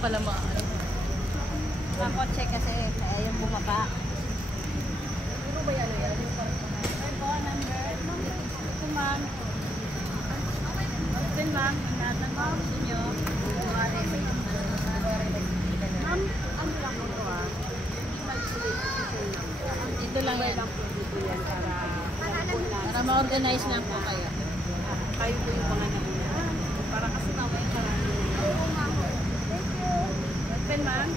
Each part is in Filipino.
pala maano. Ang kotse kasi kaya yung bumaba. Ano ba yan? Ay po, number. Ito ma'am. Open ma'am. Ingatan mo sa inyo. Ma'am, ano lang po ito ah? Dito lang yan. Para ma-organize lang po kayo. Kayo po yung mga nauna. Para kasi mamaya karami. Thank you. Open ma'am.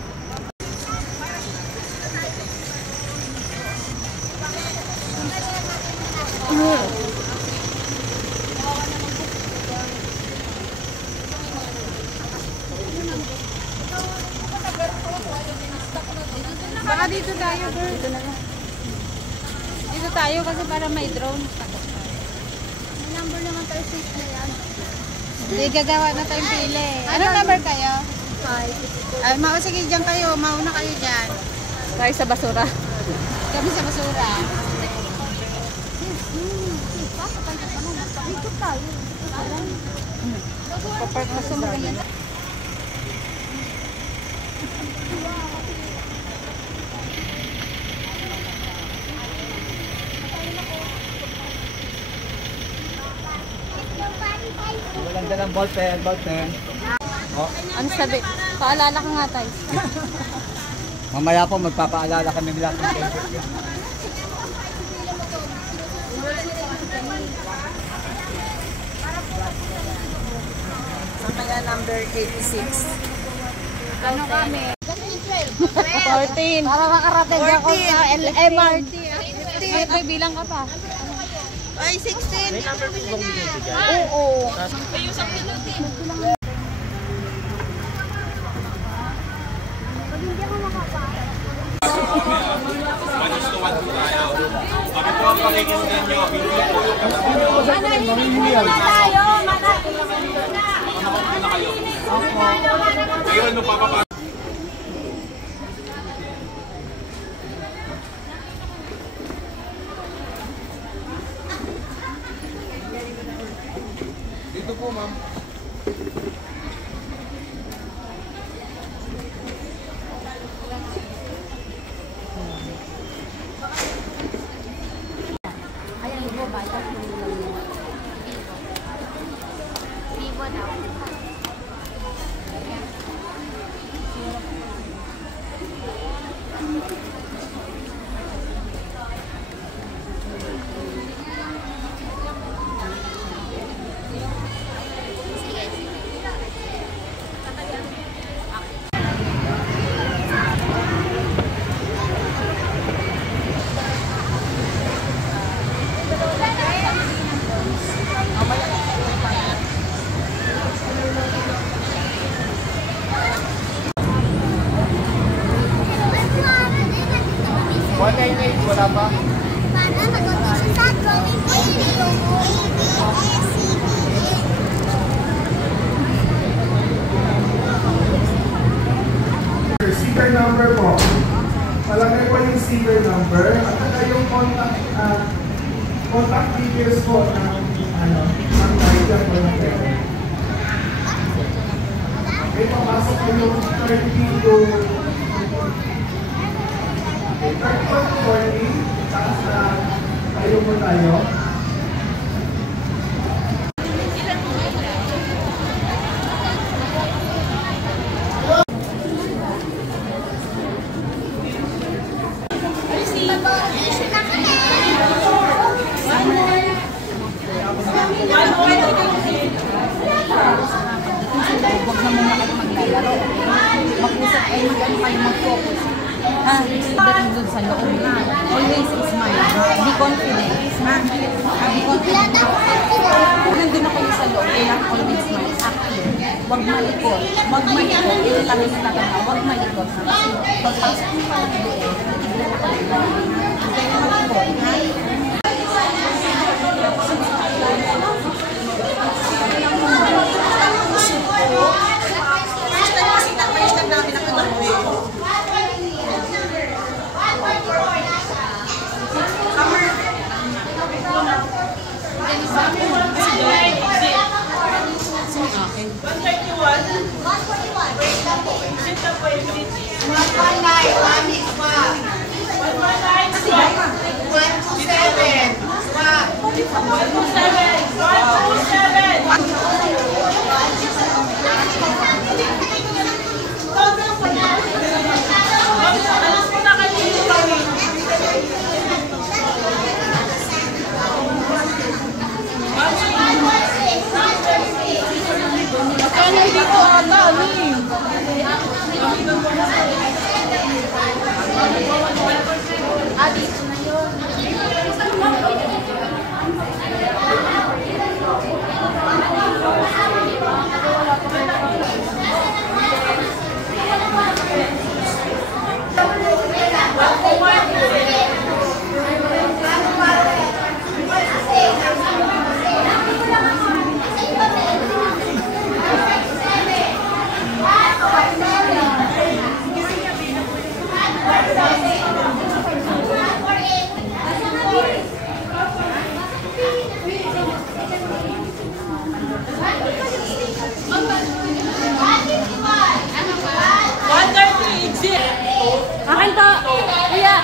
Baka dito tayo, girl. Dito na lang. Dito tayo kasi para may drone. May number naman tayo, safe na yan. Hindi, gagawa na tayong pili. Anong number kayo? 5. Ay, sige, dyan kayo. Mauna kayo dyan. Tayo sa basura. Kami sa basura. Dito tayo. Papark na sa mga. Maganda ng ballpen. Oh. Ano sabi? Paalala ka nga tayo. Mamaya po magpapaalala kami nila. Kaya number 86. Ano kami? 14. Para makarating ako sa MRT. May bilang ka pa. Ay, 16. May number po bang binigay? Oo. Bakit po ang pakikinggan nyo? Hindi po yung kayo ano papapasok? Dito po, ma'am. Wala pa? Sticker number po. Palagay po yung sticker number at saka yung contact details po ng ng rider po ng pera. Okay, papasok po yung 30 to 40, tapos na tayo po tayo. Huwag na muna kayo maglalaro. Mag-usap kayo, mag-ano kayo, mag-focus. Pagdating dun sa loob na, always smile. Be confident. Be confident. Kung nandun na kayo sa loob, kailangan always smile. Active. Huwag malikot. Huwag malikot. Ito lang yung tatanga. Huwag malikot. Kasi pagpasok mo pa ng loob, titignan na kayo. Kaya malikot. Sa akin. 131. Akin to! Kuya!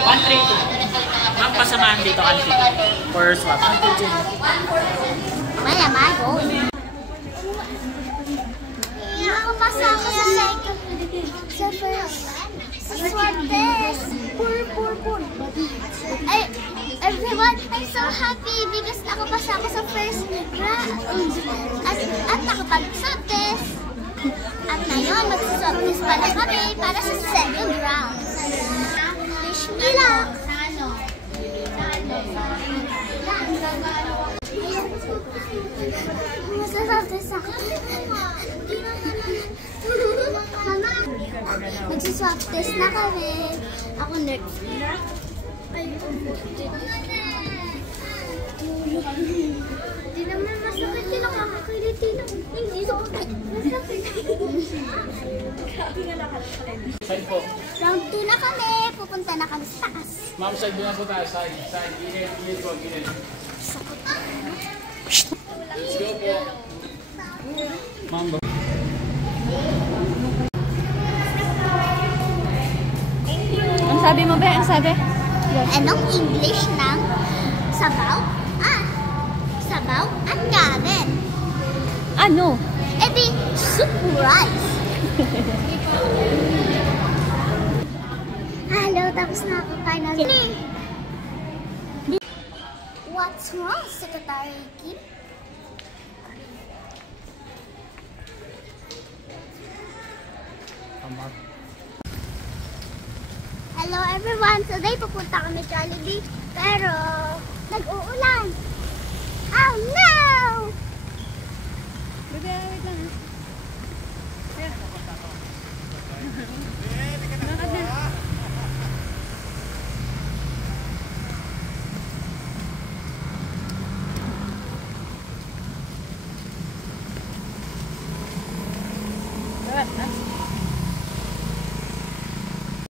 132. Ma'am, pasamahan dito kanti. For swap. Wala, mago. Nakapasa ako sa second. Sa first. Sa swab test. Poor. Ay, everyone, I'm so happy because nakapasa ako sa first round. At nakapag-swab test. At ngayon, mag-swab test pala kami para sa second round. Wish me luck! Mag-swab test ako. Mama, mag-swab test na kami. Ako nurse. Hindi naman masakit yun ang kakakiliti lang. Hindi sakit. Masakit. Side po. Round 2 na kami. Pupunta na kami sa taas. Ma'am, side doon po tayo. Side. Init po. Let's go po. Ma'am, Ang sabi mo ba? Ang sabi? Anong English ng sabaw? Sabaw at kanin. Ano? E di, soup rice. Hello, tapos na ako final. What's wrong, Secretary Kim? Hello everyone! Today pupunta kami Jollibee, pero nag-uulan. Oh no! Bebe, wait lang.